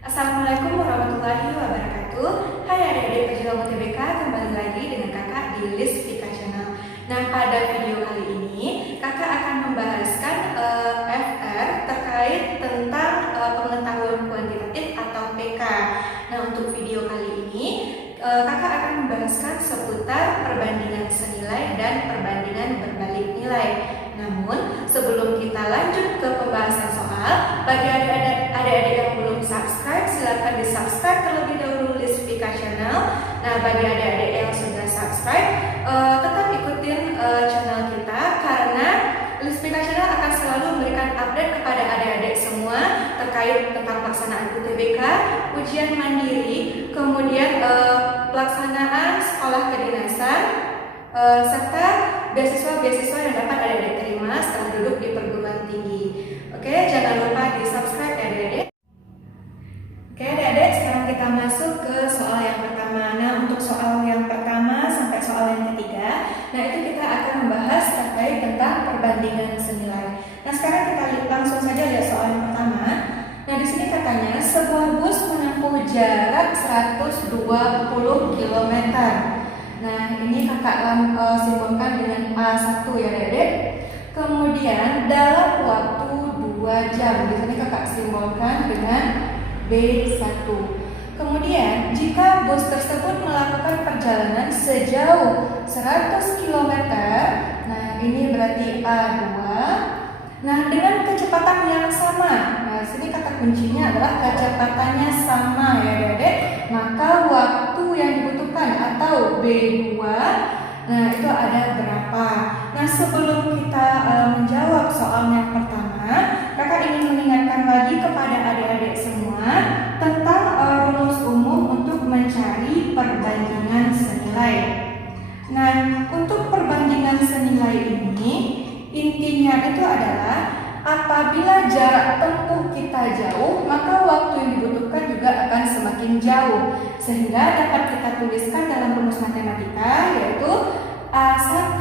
Assalamualaikum warahmatullahi wabarakatuh. Hai adik-adik pejuang UTBK, kembali lagi dengan kakak di Lisvika Channel. Nah, pada video kali ini kakak akan membahaskan FR terkait tentang pengetahuan kuantitatif atau PK. Nah, untuk video kali ini kakak akan membahaskan seputar perbandingan senilai dan perbandingan berbalik nilai. Namun, sebelum kita lanjut ke pembahasan soal, bagi adik-adik yang belum subscribe, silahkan di-subscribe terlebih dahulu Lisvika Channel. Nah, bagi adik-adik yang sudah subscribe, tetap ikutin channel kita karena Lisvika Channel akan selalu memberikan update kepada adik-adik semua terkait tentang pelaksanaan UTBK, ujian mandiri, kemudian pelaksanaan sekolah kedinasan, serta beasiswa-beasiswa yang dapat adik-adik terima setelah duduk di perguruan tinggi. Oke, jangan lupa di subscribe ya adik-adik. Oke adik-adik, sekarang kita masuk ke soal yang pertama. Nah, untuk soal yang pertama sampai soal yang ketiga, nah itu kita akan membahas terkait tentang perbandingan senilai. Nah, sekarang kita langsung saja lihat soal yang pertama. Nah, di sini katanya sebuah bus menempuh jarak 120 km. Nah, ini kakak simbolkan dengan A1 ya adik-adik. Kemudian dalam waktu 2 jam, di sini kakak simbolkan dengan B1. Kemudian jika bus tersebut melakukan perjalanan sejauh 100 km, nah ini berarti A2. Nah, dengan kecepatan yang sama. Nah, sini kata kuncinya adalah kecepatannya sama ya adik-adik. Maka waktu yang dibutuhkan atau B2, nah itu ada berapa? Nah, sebelum kita menjawab soal yang pertama, kakak ingin mengingatkan lagi kepada adik-adik semua tentang rumus umum untuk mencari perbandingan senilai. Nah, untuk perbandingan senilai ini intinya itu adalah apabila jarak tempuh kita jauh, maka waktu yang dibutuhkan juga akan semakin jauh. Sehingga dapat kita tuliskan dalam rumus matematika, yaitu A1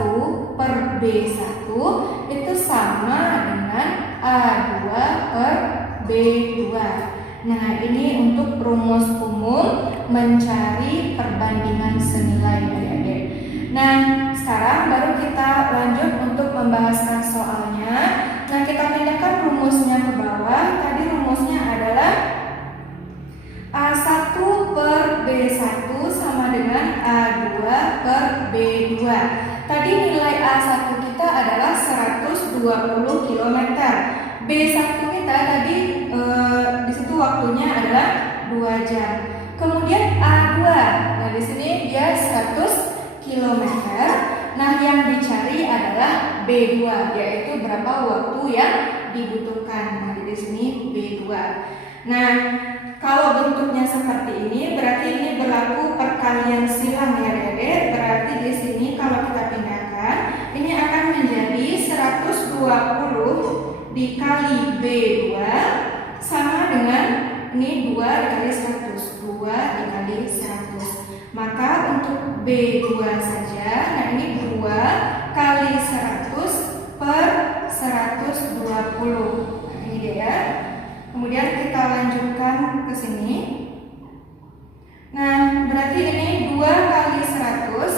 per B1 itu sama dengan A2 per B2. Nah, ini untuk rumus umum mencari perbandingan senilai adik-adik. Nah, sekarang baru kita lanjut untuk membahaskan soalnya. Nah, kita pindahkan rumusnya ke bawah. Tadi rumusnya adalah A1 per B1 sama dengan A2 per B2. Tadi nilai A1 kita adalah 120 km. B1 kita tadi di situ waktunya adalah 2 jam. Kemudian A2. Nah, di sini dia 100 km. Nah, yang dicari adalah B2, yaitu berapa waktu yang dibutuhkan. Nah, di sini B2. Nah, kalau bentuknya seperti ini, berarti ini berlaku perkalian silang ya adik-adik. Berarti di sini kalau kita pindahkan, ini akan menjadi 120 dikali B2 sama dengan ini 2 dikali 100. 2 dikali 100. Maka untuk B2 saja, nah ini 2 kali 100 per 120. Nah, ini dia ya. Kemudian kita lanjutkan ke sini. Nah, berarti ini 2 kali 100.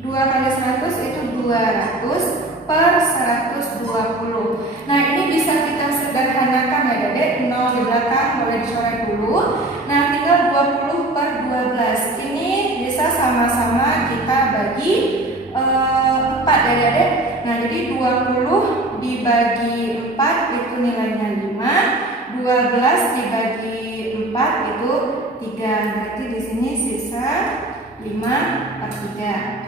2 kali 100 itu 200 per 120. Nah, ini bisa kita sederhanakan ya adik. 0 di belakang boleh dicoret dulu. Nah, tinggal 20 per 12. Ini bisa sama-sama kita bagi 4 ya adik. Nah, jadi 20 dibagi 4 itu nilainya 5. 12 dibagi 4 itu 3. Berarti di sini sisa 5 per 3.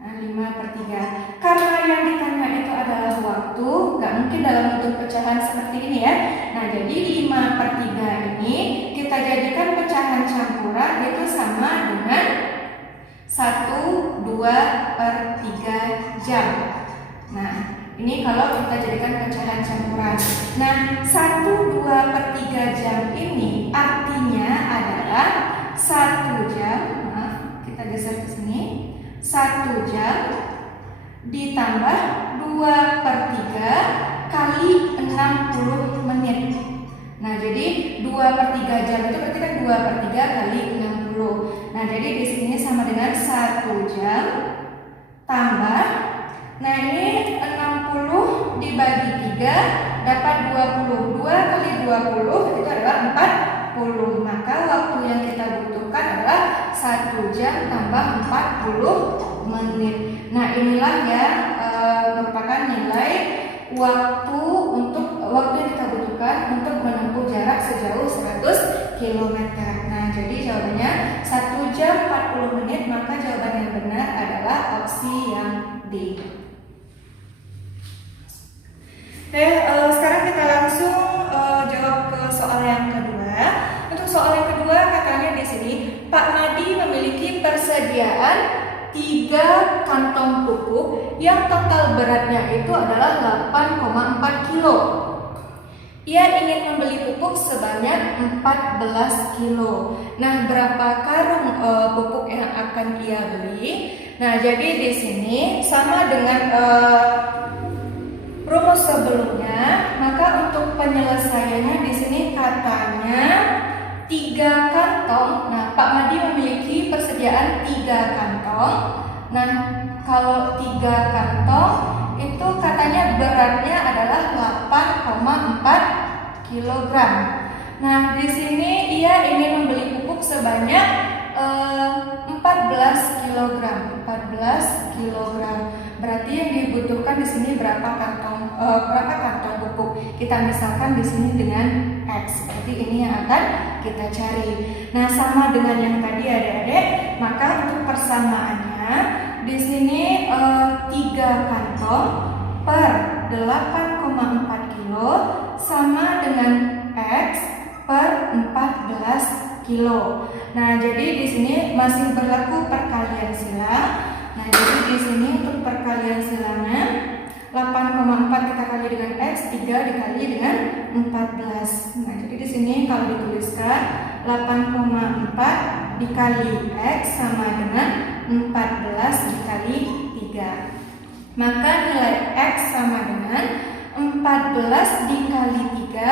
Nah, 5 per 3. Karena yang ditanya itu adalah waktu, nggak mungkin dalam bentuk pecahan seperti ini ya. Nah, jadi 5 per 3 ini kita jadikan pecahan campuran itu sama dengan 1, 2 per 3 jam. Nah, ini kalau kita jadikan pecahan campuran. Nah, 1, 2 per 3 jam ini artinya adalah 1 jam. Maaf, kita geser ke sini. 1 jam ditambah 2 per 3 kali 60 menit. Nah, jadi 2/3 jam itu berarti kan 2/3 kali 60. Nah, jadi di sini sama dengan 1 jam tambah, nah ini 60 dibagi 3 dapat 20. 2 kali 20 itu adalah 40. Maka waktu yang kita butuhkan adalah 1 jam tambah 40 menit. Nah, inilah yang merupakan nilai waktu yang kita butuhkan untuk menempuh jarak sejauh 100 km. Nah, jadi jawabannya 1 jam 40 menit, maka jawaban yang benar adalah opsi yang D. Oke, sekarang kita langsung jawab ke soal yang kedua. Untuk soal yang kedua katanya di sini, Pak Madi memiliki persediaan 3 kantong pupuk yang total beratnya itu adalah 8,4 kilo. Ia ingin membeli pupuk sebanyak 14 kilo. Nah, berapa karung pupuk yang akan ia beli? Nah, jadi di sini sama dengan rumus sebelumnya, maka untuk penyelesaiannya di sini katanya 3 kantong. Nah, Pak Madi memiliki persediaan 3 kantong. Nah, kalau 3 kantong itu katanya beratnya adalah 8,4 kg. Nah, di sini ia ingin membeli pupuk sebanyak 14 kg. 14 kg. Berarti yang dibutuhkan di sini berapa kantong pupuk? Kita misalkan di sini dengan X. Berarti ini yang akan kita cari. Nah, sama dengan yang tadi adik-adik, maka untuk persamaannya di sini 3 kantong per 8,4 kilo sama dengan X per 14 kilo. Nah, jadi di sini masih berlaku perkalian silang. Nah, jadi di sini untuk perkalian silangnya 8,4 kita kali dengan X, 3 dikali dengan 14. Nah, jadi di sini kalau dituliskan 8,4 dikali X sama dengan 14 dikali 3. Maka nilai X sama dengan 14 dikali 3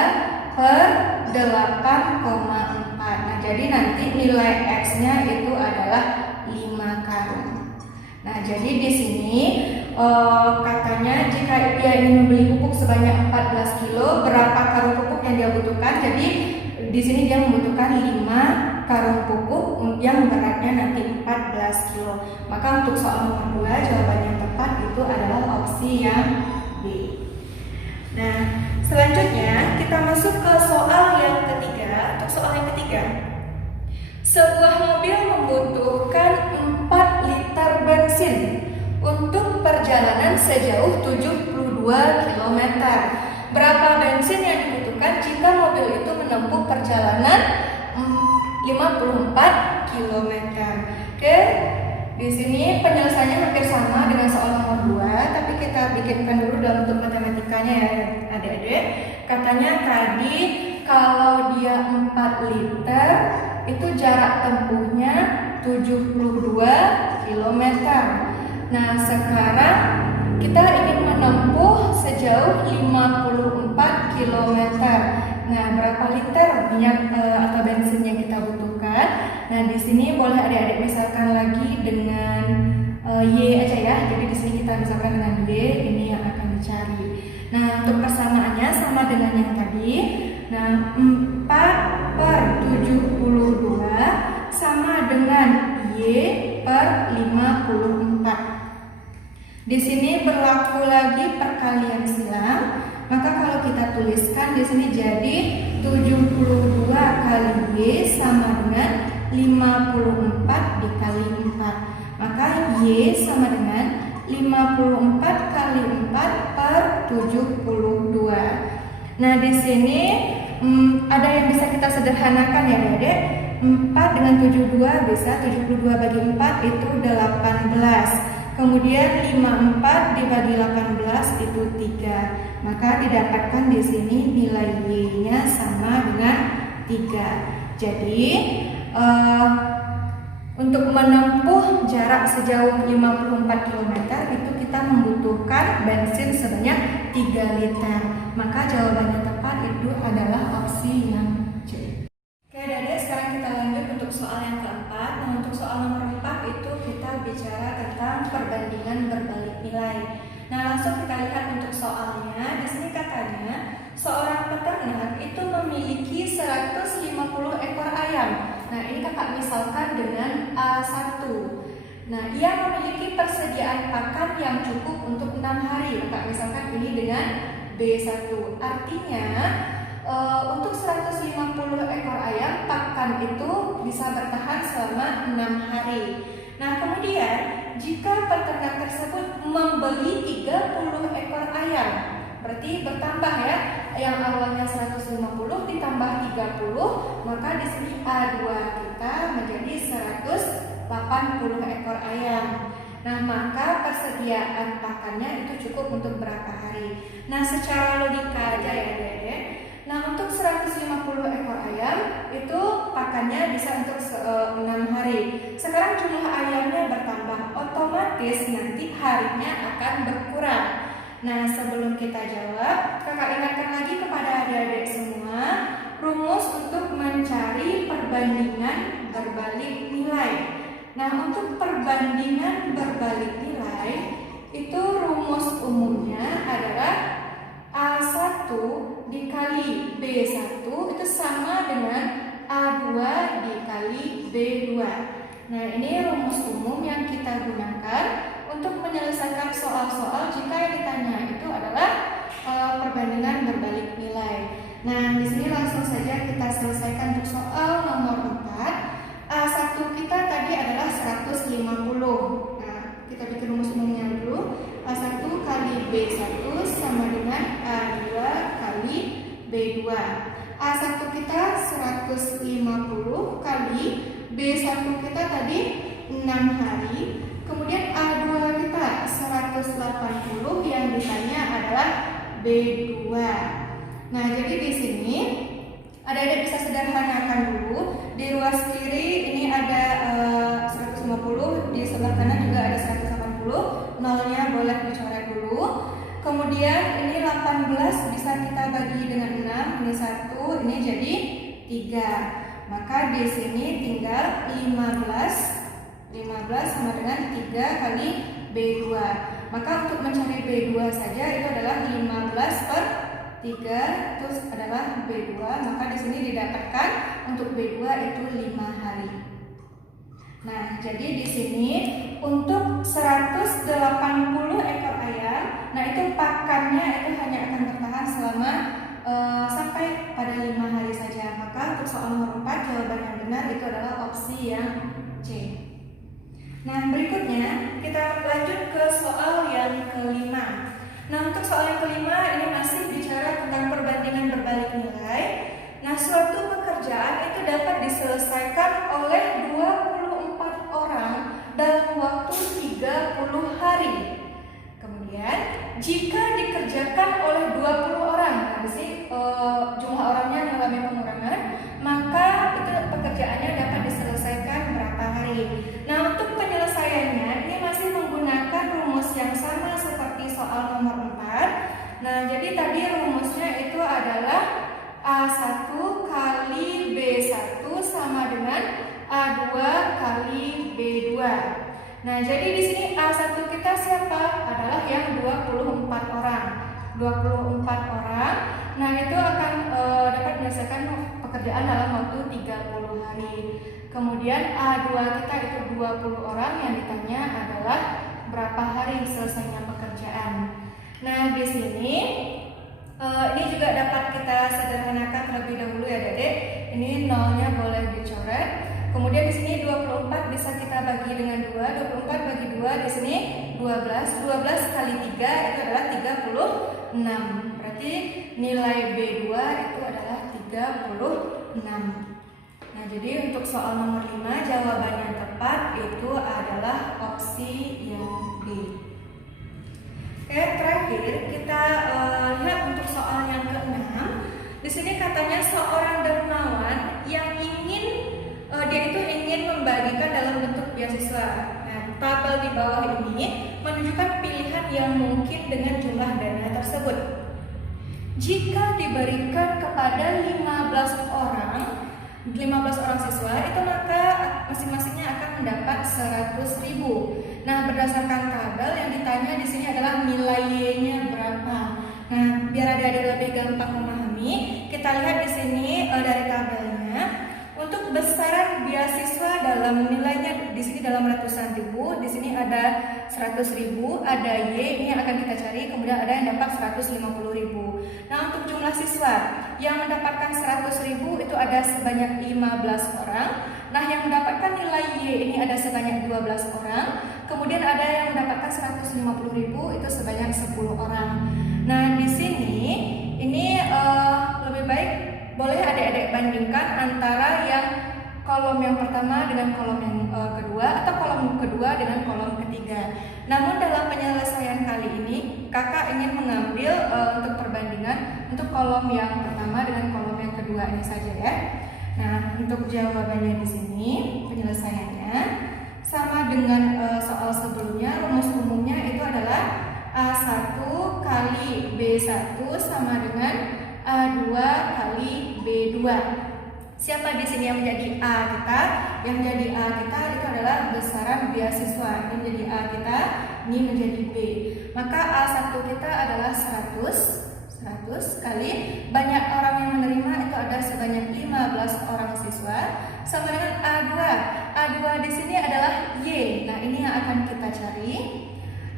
per 8,4. Nah, jadi nanti nilai X-nya itu adalah 5 karung. Nah, jadi di sini katanya jika dia ingin membeli pupuk sebanyak 14 kilo, berapa karung pupuk yang dia butuhkan? Jadi di sini dia membutuhkan 5 karung pupuk yang beratnya nanti 14 kilo. Maka untuk soal nomor 2 jawaban yang tepat itu adalah opsi yang B. Nah, selanjutnya kita masuk ke soal yang ketiga. Untuk soal yang ketiga, sebuah mobil membutuhkan 4 liter bensin untuk perjalanan sejauh 72 km. Berapa bensin yang dibutuhkan jika mobil itu menempuh perjalanan 54 km? Oke, di sini penyelesaiannya hampir sama dengan soal nomor 2, tapi kita bikinkan dulu dalam bentuk matematikanya ya adik-adik. Katanya tadi kalau dia 4 liter itu jarak tempuhnya 72 km. Nah, sekarang kita ingin menempuh sejauh 54 km. Nah, berapa liter minyak atau bensin yang kita butuhkan? Nah, di sini boleh adik-adik misalkan lagi dengan Y aja ya. Jadi di sini kita misalkan dengan Y, ini yang akan dicari. Nah, untuk persamaannya sama dengan yang tadi. Nah, 4 per 72 sama dengan Y per 54. Di sini berlaku lagi perkalian silang. Maka kalau kita tuliskan di sini jadi 72 kali Y sama dengan 54 dikali 4. Maka Y sama dengan 54 kali 4 per 72. Nah, di sini ada yang bisa kita sederhanakan ya Dek. 4 dengan 72 bisa 72 bagi 4 itu 18. Kemudian 54 dibagi 18 itu 3. Maka didapatkan di sini nilai Y-nya sama dengan 3. Jadi untuk menempuh jarak sejauh 54 km itu kita membutuhkan bensin sebanyak 3 liter. Maka jawabannya tepat itu adalah opsi yang C. soal yang keempat. Nah, untuk soal nomor 4 itu kita bicara tentang perbandingan berbalik nilai. Nah, langsung kita lihat untuk soalnya. Di sini katanya seorang peternak itu memiliki 150 ekor ayam. Nah, ini kakak misalkan dengan A1. Nah, ia memiliki persediaan pakan yang cukup untuk 6 hari. Kakak misalkan ini dengan B1. Artinya untuk 150 ekor ayam, pakan itu bisa bertahan selama 6 hari. Nah, kemudian jika peternak tersebut membeli 30 ekor ayam, berarti bertambah ya. Yang awalnya 150 ditambah 30, maka di sini A2 kita menjadi 180 ekor ayam. Nah, maka persediaan pakannya itu cukup untuk berapa hari? Nah, secara logika aja ya, Dek. Nah, untuk 150 ekor ayam itu pakannya bisa untuk 6 hari. Sekarang jumlah ayamnya bertambah, otomatis nanti harinya akan berkurang. Nah, sebelum kita jawab, kakak ingatkan lagi kepada adik-adik semua rumus untuk mencari perbandingan berbalik nilai. Nah, untuk perbandingan berbalik nilai itu rumus umumnya adalah A1 dikali B1 itu sama dengan A2 dikali B2. Nah, ini rumus umum yang kita gunakan untuk menyelesaikan soal-soal jika yang ditanya itu adalah perbandingan berbalik nilai. Nah, di sini langsung saja kita selesaikan untuk soal nomor 4. A1 kita tadi adalah 150. Nah, kita bikin rumus umumnya dulu. A1 kali B1 sama dengan A2 kali B2. A1 kita 150 kali B1 kita tadi 6 hari. Kemudian A2 kita 180, yang ditanya adalah B2. Nah, jadi di sini adik-adik bisa sederhanakan dulu. Di ruas kiri ini ada 150, di sebelah kanan juga ada 180. Nolnya boleh dicoret dulu. Kemudian ini 18 bisa kita bagi dengan 6, ini 1, ini jadi 3. Maka di sini tinggal 15 sama dengan 3 kali B2. Maka untuk mencari B2 saja itu adalah 15 per 3, terus adalah B2. Maka di sini didapatkan untuk B2 itu 5 hari. Nah, jadi di sini untuk 180 ekor ayam, nah itu pakannya itu hanya akan bertahan selama sampai pada 5 hari saja. Maka untuk soal nomor 4 jawaban yang benar itu adalah opsi yang C. Nah, berikutnya kita lanjut ke soal yang kelima. Nah, untuk soal yang kelima ini masih bicara tentang perbandingan berbalik nilai. Nah, suatu pekerjaan itu dapat diselesaikan oleh 24 orang dalam waktu 30 hari. Kemudian, jika dikerjakan oleh 20 orang, nah di sini jumlah orangnya mengalami pengurangan, maka itu pekerjaannya dapat diselesaikan berapa hari. Nah, untuk penyelesaiannya ini masih menggunakan rumus yang sama seperti soal nomor 4. Nah, jadi tadi rumusnya itu adalah A1 kali B1 sama dengan A2 kali B2. Nah, jadi di sini A1 kita siapa? Adalah yang 24 orang. 24 orang. Nah, itu akan dapat menyelesaikan pekerjaan dalam waktu 30 hari. Kemudian A2 kita itu 20 orang, yang ditanya adalah berapa hari selesainya pekerjaan. Nah, di sini ini juga dapat kita sederhanakan terlebih dahulu ya, Dedek. Ini nolnya boleh dicoret. Kemudian di sini 24 bisa kita bagi dengan 2. 24 bagi 2 di sini 12. 12 kali 3 itu adalah 36. Berarti nilai B2 itu adalah 36. Nah, jadi untuk soal nomor 5 jawaban yang tepat itu adalah opsi yang D. Oke, terakhir kita lihat untuk soal yang ke-6. Di sini katanya seorang dermawan yang dia itu ingin membagikan dalam bentuk beasiswa. Nah, tabel di bawah ini menunjukkan pilihan yang mungkin dengan jumlah dana tersebut. Jika diberikan kepada 15 orang siswa, itu maka mendapat 100.000. Nah, berdasarkan tabel yang ditanya di sini adalah nilai Y-nya berapa. Nah, biar adik-adik lebih gampang memahami, kita lihat di sini dari tabelnya. Untuk besaran beasiswa dalam nilainya di sini dalam ratusan ribu, di sini ada 100.000, ada Y ini yang akan kita cari, kemudian ada yang dapat 150.000. Nah, untuk jumlah siswa yang mendapatkan 100.000 itu ada sebanyak 15 orang. Nah, yang mendapatkan nilai Y ini ada sebanyak 12 orang. Kemudian ada yang mendapatkan 150.000 itu sebanyak 10 orang. Nah, di sini ini lebih baik boleh adik-adik bandingkan antara yang kolom yang pertama dengan kolom yang kedua, atau kolom kedua dengan kolom ketiga. Namun dalam penyelesaian kali ini kakak ingin mengambil untuk perbandingan untuk kolom yang pertama dengan kolom yang kedua ini saja ya. Nah, untuk jawabannya di sini penyelesaiannya sama dengan soal sebelumnya. Rumus umumnya itu adalah A1 kali B1 sama dengan A2 kali B2. Siapa di sini yang menjadi A kita? Yang menjadi A kita itu adalah besaran beasiswa. Ini menjadi A kita, ini menjadi B. Maka A1 kita adalah 100 kali banyak orang yang menerima itu ada sebanyak 15 orang siswa sama dengan A2. A2 di sini adalah Y. Nah, ini yang akan kita cari.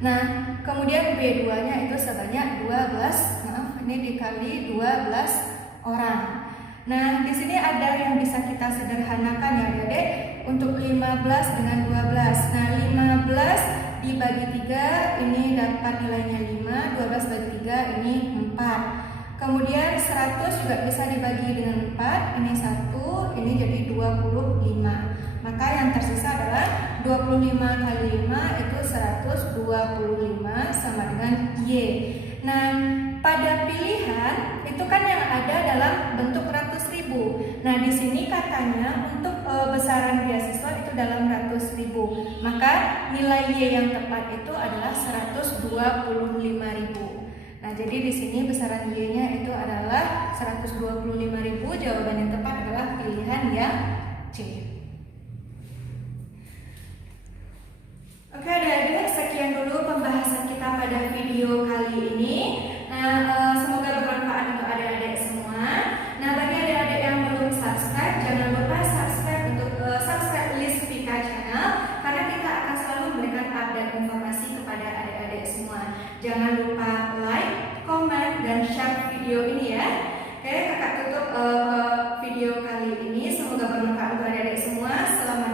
Nah, kemudian B2-nya itu sebanyak 12. Ini dikali 12 orang. Nah, di sini ada yang bisa kita sederhanakan ya Adik, untuk 15 dengan 12. Nah, 15 dibagi 3 ini dapat nilainya 5, 12 bagi 3 ini 4. Kemudian 100 juga bisa dibagi dengan 4, ini 1, ini jadi 25. Maka yang tersisa adalah 25 kali 5 itu 125 sama dengan Y. Nah, pada pilihan itu kan yang ada dalam bentuk ratus ribu. Nah, di sini katanya untuk besaran beasiswa itu dalam ratus ribu. Maka nilai Y yang tepat itu adalah 125.000. Nah, jadi di sini besaran Y-nya itu adalah 125.000. Jawaban yang tepat adalah pilihan yang C. Oke adik-adik, sekian dulu pembahasan kita pada video kali ini. Nah, semoga bermanfaat untuk adik-adik semua. Nah, bagi adik-adik yang belum subscribe, jangan lupa subscribe untuk subscribe list Vika Channel, karena kita akan selalu memberikan update informasi kepada adik-adik semua. Jangan lupa like, komen, dan share video ini ya. Oke, kakak tutup video kali ini. Semoga bermanfaat untuk adik-adik semua. Selamat